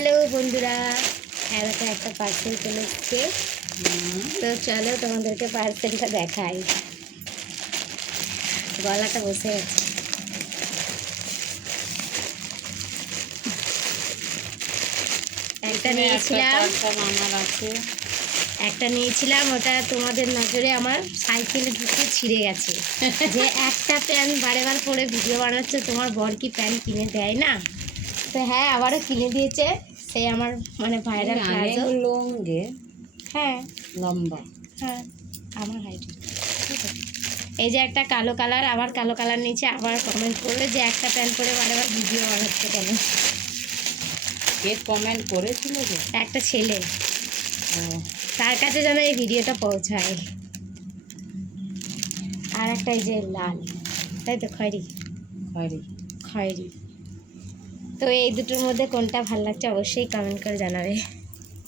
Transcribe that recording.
Hello বন্ধুরা, এলাকা একটা পার্সেল চলে এসছে। তো চলো তোমাদেরকে পার্সেলটা দেখাই। গলাটা বসে গেছে। একটা নিয়েছিলাম, ওটা তোমাদের নজরে আমার সাইকেলে ঢুকে ছিঁড়ে গেছে। যে একটা প্যান্ট বারে বার পরে ভিডিও বানাচ্ছে, তোমার বর কি প্যান্ট কিনে দেয় না? তো হ্যাঁ, আবারও কিনে দিয়েছে। সেই আমার মানে ভাইরাল প্লাজো। হ্যাঁ, লম্বা। হ্যাঁ, আমার হাইট। এই যে একটা কালো কালার, আবার কালো কালার নিচে আবার কমেন্ট করলে যে একটা প্যান্ট পরে বারে বার ভিডিও বানাচ্ছে কেন? কে কমেন্ট করেছিল? একটা ছেলে। তার কাছে যেন এই ভিডিওটা পৌঁছায়। আর একটা এই যে লাল, তাই তো খয়েরি খয়েরি। তো এই দুটোর মধ্যে কোনটা ভালো লাগছে অবশ্যই কমেন্ট করে জানাবে।